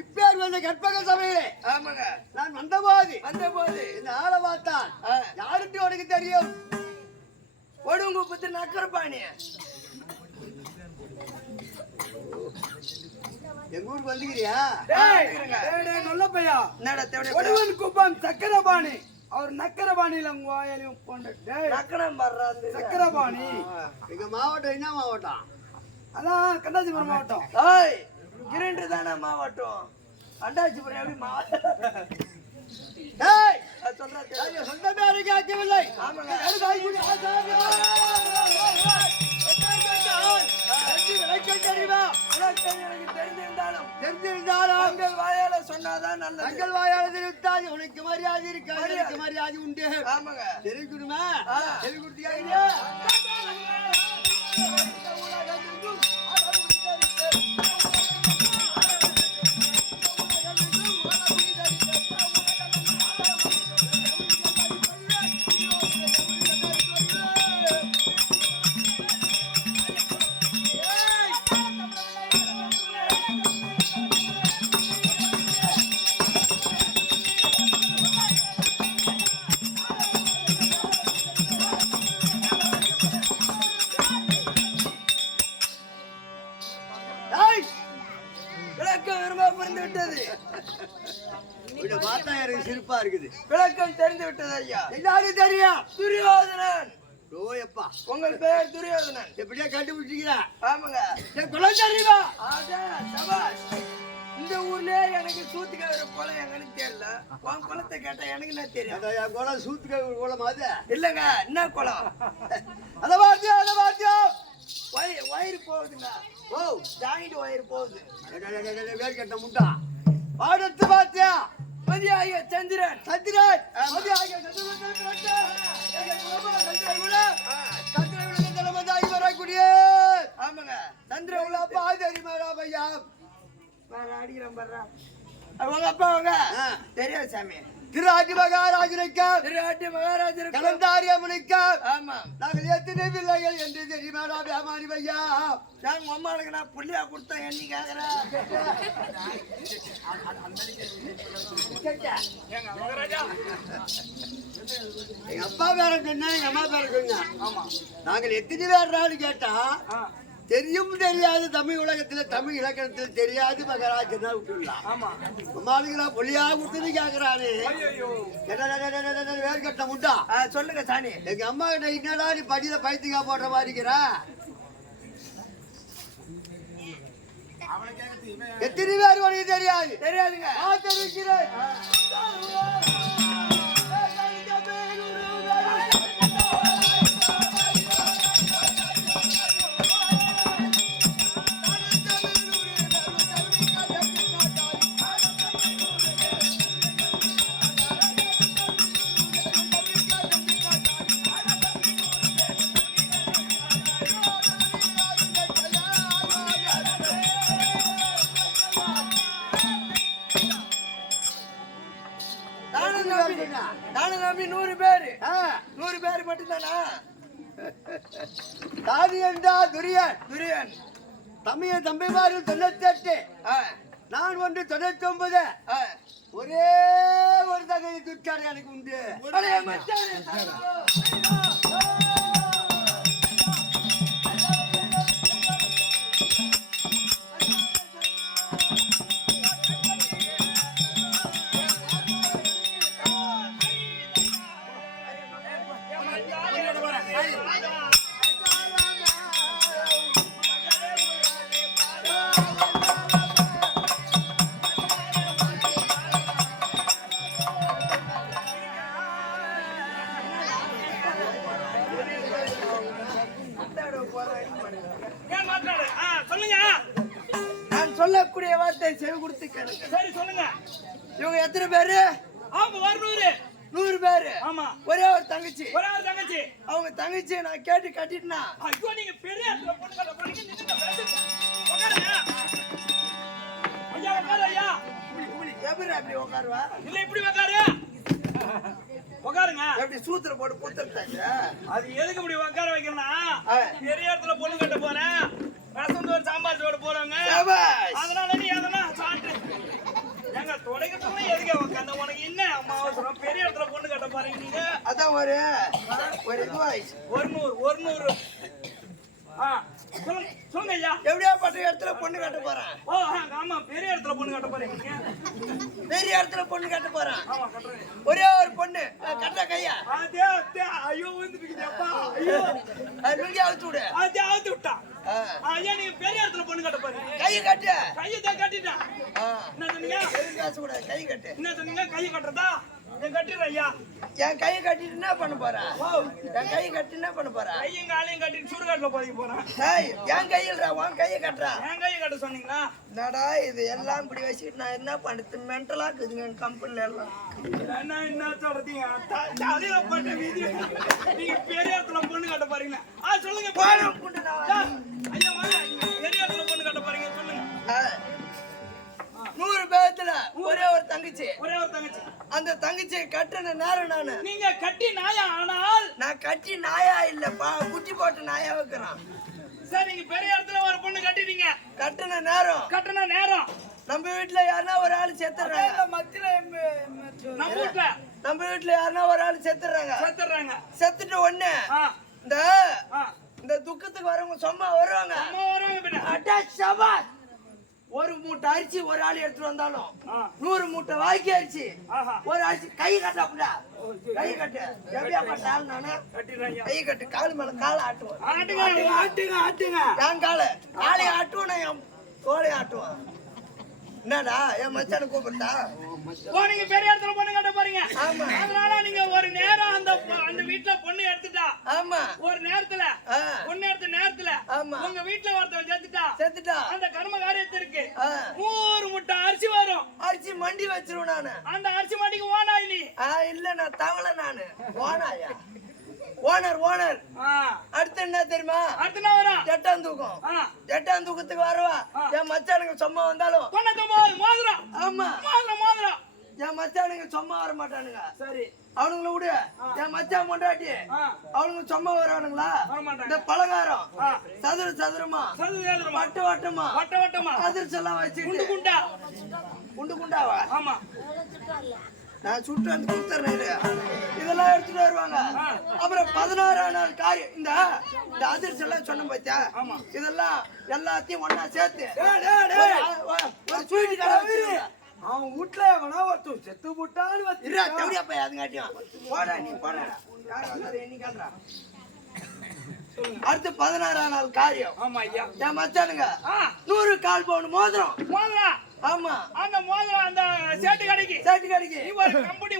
இப்பேர் வந்த கற்பக சபையிலே நான் வந்தபோது இந்த ஆளை பார்த்தான் யாருக்கு உனக்கு தெரியும்? ஒடுங்கு பத்தி நக்கரப்பாணி எங்க ஊருக்கு வந்துக்கிறியா? நல்ல பையா ஒடுவன் குப்பம் சக்கரபாணி அவர் நக்கரபாணியில உங்க வாயிலையும் போன்ற சக்கரபாணி எங்க மாவட்டம் என்ன மாவட்டம்? அதான் கண்டாச்சிபுரம் மாவட்டம். இரண்டு தானே மாவட்டம். கண்டாச்சிபுரம் எப்படி மாவட்டம்? சொந்த பேரு கேட்கவில்லை. தெரிந்திருந்தாலும் உங்கள் வாயால சொன்னாதான் நல்லது. தங்கள் வாயால தெரிவித்தால் உனக்கு மரியாதை இருக்காது, மரியாதை உண்டு. ஆமாங்க, தெரிவிக்கணுமா? தெரிவிக்கிறீங்க. சிரிப்பா இருக்குது. விளக்கம் தெரிந்து விட்டது ஐயா. எல்லாரும் தெரியும். துரியோதனன். ஓயப்பா, உங்கள் பேர் துரியோதனன். எப்படியா கண்டுபிடிச்சீங்களா? ஆமாங்க. குளம் தெரியுமா? சபாஷ். இந்த ஊர்லயே எனக்கு சூத்துக்கார குளம் எங்கன்னு தெரியல. உன் குளத்தை கேட்டா எனக்கு என்ன தெரியும்? என் குளம் சூத்துக்கார குளம் அது இல்லங்க. என்ன குளம்? அத பாத்தியா, அத பாத்தியா? வயிறு போகுதுங்க. ஓ, ஜாயிண்ட் வயிறு போகுது. வேர் கட்ட முட்டா பாடத்து பாத்தியா? மதியாய சந்திரன். சந்திரன் வரக்கூடிய. ஆமாங்க, சந்திரன் உள்ள அப்பா தெரியுமாடா பையா? அடிக்கிறேன் பாரு. அவங்க அப்பா அவங்க தெரியாது சாமி. திராட்டி மகாராஜனுக்கு கலந்தாரி அம்மனுக்கு ஆமா நாங்கள் எத்தனை பிள்ளைகள் என்று தெரியுமாடா வியாமாரி பையா? நாங்க அம்மாளுக்கு நான் புள்ளியா கொடுத்தேன் எண்ணி கேக்குறேன். எங்க அப்பா பேர சொன்னா, எங்க அம்மா பேர சொன்னா. ஆமா, நாங்கள் எத்தனை பேர் கேட்டா தெரியும் தெரியாது. தமிழ் உலகத்துல தமிழ் இலக்கணத்துல தெரியாது மகாராஜனா விட்டுலாம். ஆமா, அம்மாளுக்கு நான் பொல்லியா கொடுத்துன்னு கேக்குறானே. வேர் கட்ட முட்டா சொல்லுங்க சாணி. எங்க அம்மா கிட்ட என்னடா நீ படியில பைத்தியக்கா போடுற மாதிரி இருக்கிற? எத்தனை பேர் உனக்கு தெரியாது? தெரியாதுங்க. தெரிவிக்கிறேன். தாதி என்றா துரியன். துரியன். தம்பிமார்கள் 98. நான் 99. ஒரே ஒரு தகவல் துச்சாடு எனக்கு உண்டு. நான் சொல்லக்கூடிய வார்த்தை செவி கொடுத்து கேளுங்க. சரி சொல்லுங்க. இவங்க எத்தனை பேரு? அவங்க 100 பேரு. ஆமா. ஒரே ஒரு தங்கச்சி. அவங்க தங்கச்சியை நான் கேட்டு கட்டிட்டேனா? ஐயோ நீங்க பெரிய இடத்துல பொண்ணு கட்ட போறீங்க. நின்னுங்க பேசுங்க. உட்காருங்க. ஐயா உட்காரு ஐயா. எப்படி அப்படி உட்காருவா? இல்ல இப்படி உட்காரு. உட்காருங்க. எப்படி சூத்திர போட்டு குத்துட்டாங்க? அது எதுக்கு இப்படி உட்கார வைக்கணும்னா பெரிய இடத்துல பொண்ணு கட்ட போறேன். ரசம் சோறு சாம்பார் சோறு போறாங்க. அதனால நீ எதனா சாப்பிட்டு எங்க தொடைக்கட்டுமே எதுக்கு உட்காந்து உனக்கு என்ன அம்மா அவசரம்? பெரிய இடத்துல பொண்ணு கட்ட போறீங்க நீங்க. அதான் ஒரு இதுவாயிடுச்சு. 100 சொல்லுங்க ஐயா. எப்படியா பட்ட இடத்துல பொண்ணு கட்ட போறேன். ஓ ஆமா பெரிய இடத்துல பொண்ணு கட்ட போறீங்க. பெரிய இடத்துல பொண்ணு கட்ட போறேன். ஆமா கட்டுறேன். ஒரே ஒரு பொண்ணு கட்ட கையா. அதே ஐயோ வந்துருக்குது அப்பா. ஐயோ லுங்கி அவுத்து விடு. அதே அவுத்து விட்டா. ஐயா நீங்க பெரிய இடத்துல பொண்ணு கட்ட போறீங்க. கை கட்டு. கையை தான் கட்டிட்டேன். என்ன சொன்னீங்க? பேச கூடாது. கை கட்டு. என்ன சொன்னீங்க? கையை கட்டுறதா? நான் கட்டிடுறேன் ஐயா. என் கையை கட்டிட்டு என்ன பண்ண போறேன்? என் கையை கட்டி என்ன பண்ண போறேன்? கையும் காலையும் கட்டிட்டு சுடுகாட்டுல போய் போறேன். என் கையில் உன் கையை கட்டுறா. என் கையை கட்ட சொன்னீங்களா? என்னடா இது எல்லாம் இப்படி வச்சுக்கிட்டு நான் என்ன பண்ணுறது? மென்டலா இருக்குதுங்க என் கம்பெனில எல்லாம். என்ன சொல்றீங்க? தலையில போட்ட வீதி நீங்க பெரிய இடத்துல பொண்ணு கட்ட போறீங்க. சொல்லுங்க. ஐயா வாங்க. பெரிய இடத்துல பொண்ணு கட்ட போறீங்க சொல்லுங்க. 100 பேத்துல ஒரே ஒரு தங்கச்சி. அந்த தங்கச்சியை கட்டின நேரம் நானு. நீங்க கட்டி நாயா? ஆனால் நான் கட்டி நாயா இல்லப்பா, குட்டி போட்ட நாயா வைக்கிறேன். சார் நீங்க பெரிய இடத்துல ஒரு பொண்ணு கட்டிட்டீங்க. கட்டின நேரம் நம்ம வீட்டுல யாருன்னா ஒரு ஆள் செத்துறாங்க. நம்ம வீட்டுல யாருன்னா ஒரு ஆள் செத்துறாங்க. செத்துட்டு ஒண்ணு இந்த துக்கத்துக்கு வரவங்க சும்மா வருவாங்க. ஒரு மூட்டை அரிசி ஒரு ஆள் எடுத்துட்டு வந்தாலும் 100 மூட்டை வாய்க்கு அரிசி ஒரு அரிசி. கை கட்டாப்புல கை கட்டு. எப்படியா பட்டால் நானு கை கட்டு. கால் மேல காலை ஆட்டுவேன். ஆட்டுங்க என் காலை ஆட்டுவேன். நான் என் தோலை ஆட்டுவேன். என்னடா என் மச்சான கூப்பிட்டா? நீங்க பெரிய இடத்துல பொண்ணு கட்ட போறீங்க. அதனால நீங்க ஒரு நேரம் அந்த வீட்டுல பொண்ணு எடுத்துட்டா. ஆமா. ஒரு நேரத்துல பொண்ணு எடுத்த நேரத்துல உங்க வீட்டுல ஒருத்தன் செத்துட்டா. அந்த கர்ம காரியத்திற்கு 100 மூட்டை அரிசி வரும். அரிசி மண்டி வச்சிருவேன் நானு. அந்த அரிசி மண்டிக்கு ஓனாய் நீ? இல்ல நான் தவளை. நானு ஓனாயா? ஓனர். அடுத்து என்ன தெரியுமா? அடுத்து என்ன வரும்? ஜட்டான் தூக்கத்துக்கு வருவா. என் மச்சானுங்க சும்மா வந்தாலும் மோதிரம். ஆமா மோதிரம். என் மச்சானுங்க சும்மா வர மாட்டானுங்க. சரி அவனுங்களை விடு. என் மச்சான் பொண்டாட்டி அவனுங்க சும்மா வரானுங்களா? இந்த பலகாரம் சதுரமா வட்டமா அதிர்ச்செல்லாம் வச்சு குண்டு குண்டாவா? ஆமா. நான் சுட்டு வந்து கொடுத்துறேன். இதெல்லாம் எடுத்துட்டு வருவாங்க. அப்புறம் 16ஆம் நாள் காரியம். இந்த அதிர்ச்சி எல்லாம் சொன்ன பாத்தியா? இதெல்லாம் எல்லாத்தையும் ஒன்னா சேர்த்து ஒரு ஸ்வீட் கடை. அவன் வீட்டுல எவனா ஒருத்தர் செத்து போட்டான்னு அதுங்காட்டியும் போடா நீ போடா. அடுத்து 16ஆம் நாள் காரியம். ஆமா ஐயா. என் மச்சானுங்க 100 கால் பவுன் மோதிரம். ஆமா. அந்த மோதிரம் அந்த சேட்டு கடைக்கு நீ ஒரு கம்பெனி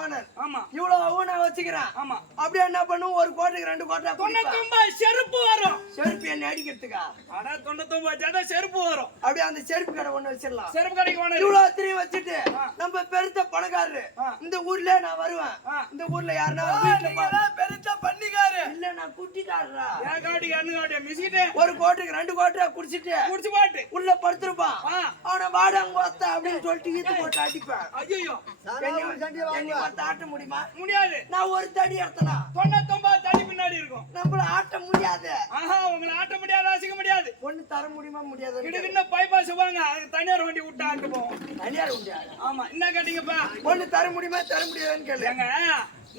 ஓனர். ஆமா. இவ்வளவு நான் வச்சுக்கிறேன். ஆமா. அப்படியே என்ன பண்ணும்? ஒரு கோட்டைக்கு 2 கோட்டை 99 செருப்பு வரும். செருப்பு என்ன அடிக்கிறதுக்கா? ஆனா 99 ஜட செருப்பு வரும். அப்படியே அந்த செருப்பு கடை ஒண்ணு வச்சிடலாம். செருப்பு கடைக்கு ஓனர் இவ்வளவு திரையும் வச்சுட்டு நம்ம பெருத்த பணக்காரரு இந்த ஊர்ல நான் வருவேன். இந்த ஊர்ல யாருன்னா வீட்டுல பெருத்த பண்ணிக்காரு இல்ல நான் குட்டிக்காரரா? ஏன் காட்டி கண்ணு காட்டி மிசிட்டு ஒரு கோட்டைக்கு 2 கோட்டை குடிச்சு பாட்டு உள்ள படுத்துருப்பான். அவனை வாடாங்க வத்தா அப்படின்னு சொல்லிட்டு ஈத்து போட்டு அடிப்பேன். ஐயோ ஆட்ட முடியுமா? முடியாது. நான் ஒரு தடி எடுத்தனா 99 தடி பின்னாடி இருக்கும். நம்மள ஆட்ட முடியாது. ஆஹா, உங்களை ஆட்ட முடியாது, அசைக்க முடியாது. பொண்ணு தர முடியுமா முடியாது? கிடுகிடுன்னு பைபாஸ் வாங்க, அதுக்கு தனியார் வண்டி விட்டு ஆட்டு போவோம். தனியார் முடியாது. ஆமா, என்ன கேட்டீங்கப்பா? பொண்ணு தர முடியுமா தர முடியாதுன்னு கேளு. ஏங்க,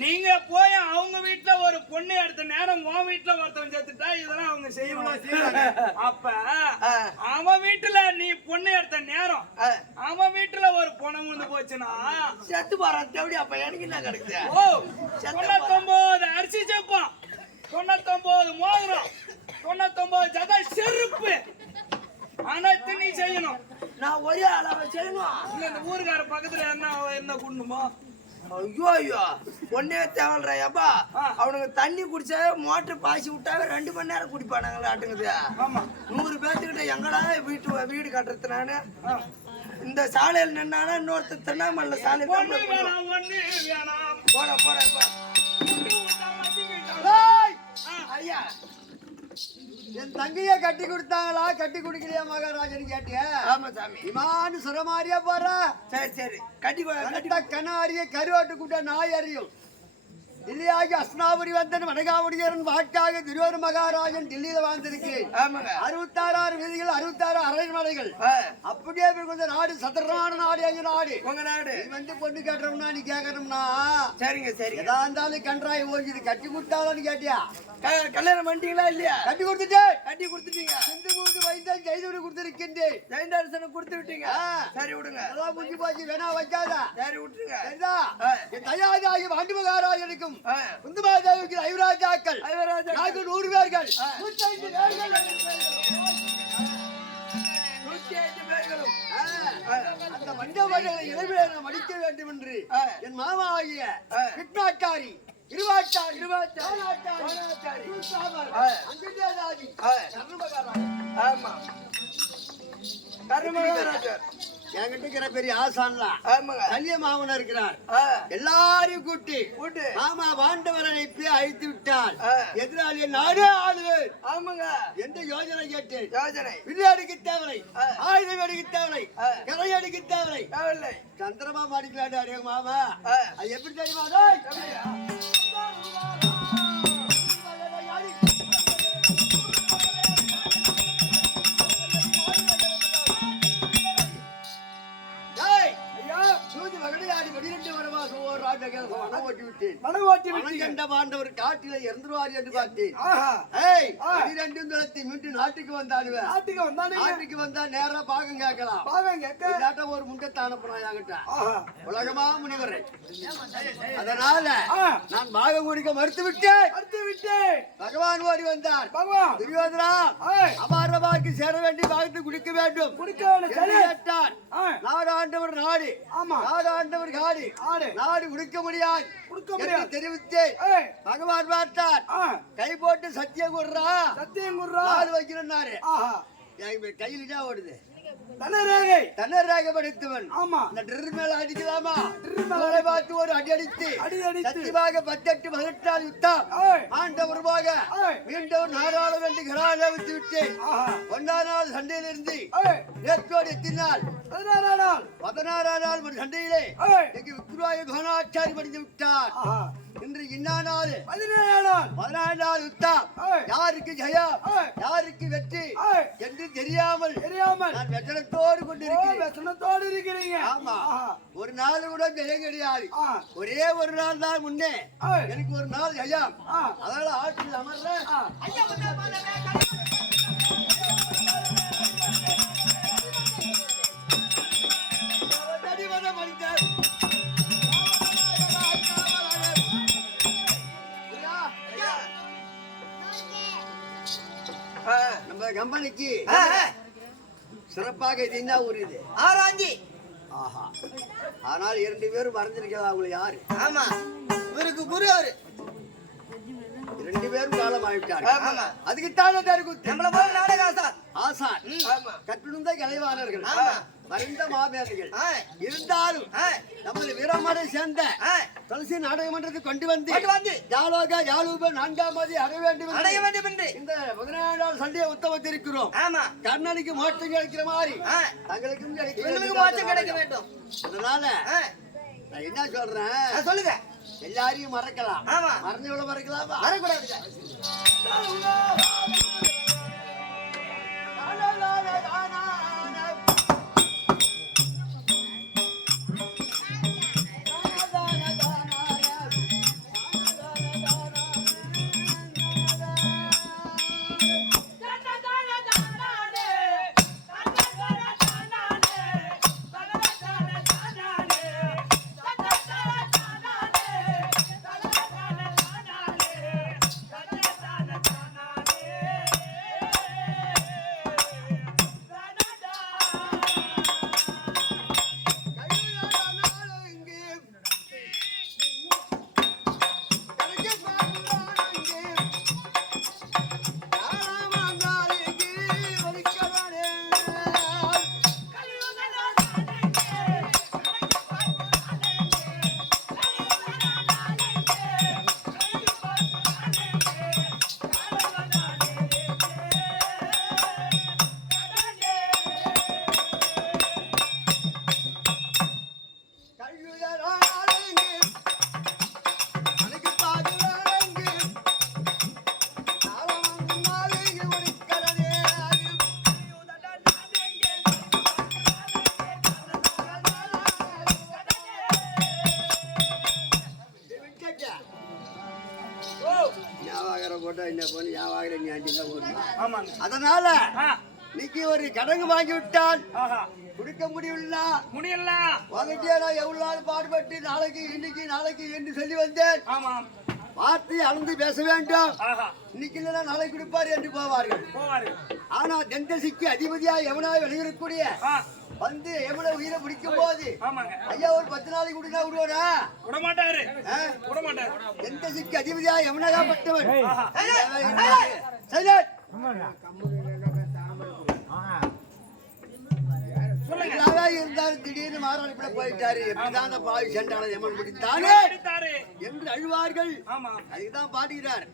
நீங்க போய் அவங்க வீட்டுல ஒரு பொண்ணு எடுத்த நேரம் உன் வீட்டுல ஒருத்தவன் சேர்த்துட்டா இதெல்லாம் அவங்க செய்வாங்க. அப்ப அவன் வீட்டுல நீ பொண்ணு எடுத்த நேரம் அவன் வீட்டுல ஒரு பொண்ணு முந்து போச்சுன்னா செத்து போறான் தேவடி. அப்ப எனக்கு என்ன கிடைக்குது? ஓ 99 அரிசி சேர்ப்பான், 99 மோதிரம், 99 ஜத செருப்பு, அனைத்து நீ செய்யணும். நான் ஒரே அளவை செய்யணும். இந்த ஊருக்கார பக்கத்துல என்ன கூடணுமோ? ஐயோ ஐயோ, பொண்ணே தேவல்றாப்பா. அவனுக்கு தண்ணி குடிச்சா மோட்டர் பாய்ச்சி விட்டாவே 2 மணி நேரம் குடிப்பானுங்களா ஆட்டுங்குது. ஆமா, 100 பேர்த்துக்கிட்ட எங்கடா வீடு கட்டுறது? நானு இந்த சாலையில் நின்னானா இன்னொருத்தர் திருவண்ணாமலை சாலையில் போட போறப்பா. ஐயா, என் தங்கைய கட்டி கொடுத்தாங்களா கட்டி குடிக்கலையா மகாராஜன் கேட்டிய? ஆமா சாமி. இமானு சுரமாரியா போற. சரி சரி, கட்டி கண்ணாரிய கருவாட்டு கூட்ட நாய் அறியும் இல்லையாகி அஸ்னாபுரி வந்தன் வடகாவடியரன் வாக்காக திருவாரூர் மகாராஜன் டெல்லியில வாழ்ந்திருக்கிறேன். 66 வீதிகள், 66 அரண்மனைகள். அப்படியே கொஞ்சம் நாடு சதறான நாடு. எங்க நாடு? உங்க நாடு. நீ வந்து பொண்ணு கேட்டோம்னா நீ கேட்கணும்னா சரிங்க சரி. எதா இருந்தாலும் கன்றாய் ஓகிது. கட்டி கொடுத்தாலும் கேட்டியா? கல்யாணம் பண்ணிட்டீங்களா இல்லையா? கட்டி கொடுத்துட்டேன். கட்டி கொடுத்துட்டீங்க. சிந்து கூட்டு வைத்தான் கைதொரு கொடுத்திருக்கின்றேன். ஜெயந்தரசனை கொடுத்து விட்டீங்க. சரி விடுங்க. அதான் முடிஞ்சு போச்சு, வேணா வைக்காத. சரி விட்டுருங்க. சரிதா? என் தயாதாகி வாண்டு மகாராஜனுக்கும் குந்துமாதேவிக்கு ஐவராஜாக்கள் 100 பேர்கள், 105 பேர்களும் அந்த மண்டபங்களை இளவேற மடிக்க வேண்டும் என்று என் மாமா ஆகிய கிட்னாக்காரி இருவாட்டாரி என்கிட்ட இருக்கிற பெரிய ஆசான்லாம் கல்ய மாமன் இருக்கிறார். எல்லாரையும் கூட்டி மாமா வாண்டவரனை போய் அழைத்து விட்டால் எதிராளிய நாடே ஆளுவேன். ஆமாங்க. எந்த யோஜனை கேட்டேன்? யோஜனை விளையாடுக்கு தேவை, ஆயுதம் எடுக்க தேவை, கரை எடுக்க தேவை. சந்திரமா மாடிக்கலாண்டு மாமா. அது எப்படி தெரியுமா? காட்டில இறந்துருவார் என்று பார்த்தேன். மீண்டும் நாட்டுக்கு நாட்டுக்கு வந்தா நேரா பாகம் கேட்கலாம். ஒரு முண்டத்தை அனுப்பினா என்கிட்ட உலகமா முனிவர். அதனால நான் பாகம் கொடுக்க மறுத்து விட்டேன். பகவான் ஓடி வந்தார். துரியோதனா அபாரவாக்கு சேர வேண்டி பாகத்தை குடிக்க வேண்டும். கேட்டான். நாடு ஆண்டவர் நாடு, நாடு ஆண்டவர் காடு, நாடு குடிக்க முடியாது தெரிவித்தேன். பகவான் பார்த்தார். கை போட்டு சத்தியம் குடுறா நாடு வைக்கிறேன்னாரு. கையில ஓடுது. தன்னராக படைத்தவன். ஆமா, இந்த ட்ரில் மேல அடிக்கலாமா? பார்த்து ஒரு அடி அடித்து சத்தியமாக 18 18 யுத்தம் ஆண்டவருமாக மீண்டும் நாடாள வேண்டி கரால விட்டு விட்டேன். 1ஆம் நாள் சண்டையில இருந்து நேற்றோடு எத்தினால் 16ஆம் நாள் ஒரு சண்டையிலே விக்ரவாய கோணாச்சாரி படித்து விட்டார். இன்று இன்னா நாள் 14ஆம் நாள் யுத்தம். யாருக்கு ஜெயம், யாருக்கு வெற்றி என்று தெரியாமல் நான் வெச்சனத்தோடு கொண்டிருக்கிறேன். ஆமா, ஒரு நாள் கூட ஜெயம் கிடையாது. ஒரே ஒரு நாள் தான் முன்னே எனக்கு ஒரு நாள் ஜெயம். அதனால ஆட்சியில் அமர்ல நம்ம கம்பெனிக்கு சிறப்பாக இது என்ன ஊர் இது? ஆராஞ்சி. ஆஹா, ஆனால் 2 பேரும் மறைஞ்சிருக்கலாம். அவங்க யாரு? ஆமா, இவருக்கு குரு. அவரு 2 பேரும் காலம் ஆயிட்டாங்க. அதுக்குத்தானே தருகுத்து நம்மள போல நாடக ஆசான் கட்டுணுந்த கலைவாணர்கள், மறைந்த மாமேதைகள். இருந்தாலும் நம்மளை வீரமடை சேர்ந்த துளசி நாடகமன்றத்தை கொண்டு வந்து ஜாலோக ஜாலூப 4ஆம் மதி அடைய வேண்டும் என்று இந்த 14ஆம் நாள் சண்டையை உத்தவத்திருக்கிறோம். கர்ணனுக்கு மோட்சம் கிடைக்கிற மாதிரி தங்களுக்கும் கிடைக்க வேண்டும். அதனால நான் என்ன சொல்றேன்? சொல்லுங்க. எல்லாரையும் மறக்கலாம். ஆமா. மறந்தவள மறக்கலாமா? வரக்கூடாதுங்க. அதனால இன்னைக்கு ஒரு கடங்கு வாங்கி விட்டால் குடிக்க முடியல வாங்கிட்டே நான் எவ்வளவு நாள் பாடுபட்டு நாளைக்கு என்று சொல்லி வந்தேன். வார்த்தை அளந்து பேச வேண்டும். இன்னைக்கு இல்லைன்னா நாளைக்கு குடிப்பார் என்று போவார்கள். ஆனா தென்தசிக்கு அதிபதியா எவனா வெளியிடக்கூடிய வந்து எவ்வளவு உயிரை பிடிக்கும் போது ஐயா ஒரு 10 நாளைக்கு குடினா விடுவாரா? விடமாட்டாரு. தென்தசிக்கு அதிபதியா எவனாகப்பட்டவன் இருந்தாலும் திடீர்னு மாறாளிப்பட போயிட்டாரு. எப்படிதான் பாவி சென்றால எமன் பிடித்தாரு என்று அழுவார்கள். அதுக்குதான் பாடுகிறார்.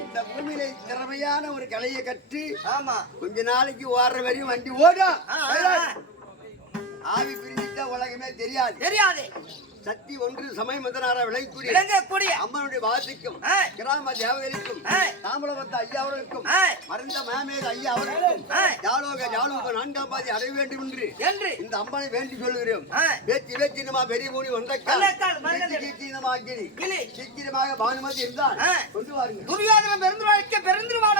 இந்த பூமியில திறமையான ஒரு கலையை கற்று கொஞ்ச நாளைக்கு ஓடுற வரையும் வண்டி ஓடும். ஆவி பிரிஞ்சிட்டா உலகமே தெரியாது. சக்தி ஒன்று சமயம் மந்தனாரா விளங்கக்கூடிய அம்மனுடைய வாசிக்கும் கிராம தேவதரிக்கும் தாமலவந்த ஐயா அவர்களுக்கும் மறைந்த மேமேத ஐயா அவர்களுக்கும் ஜாலோக 4ஆம் பாதி அடைய வேண்டும் என்று இந்த அம்மனை வேண்டி சொல்லுகிறோம். வேச்சி வேச்சினமா பெரிய மூணி வந்தக்கால் சீக்கிரமாக பானுமதி இருந்தால் கொண்டு வாருங்கள். துரியோதனம் பெருந்துருவாய்க்க பெருந்துருவான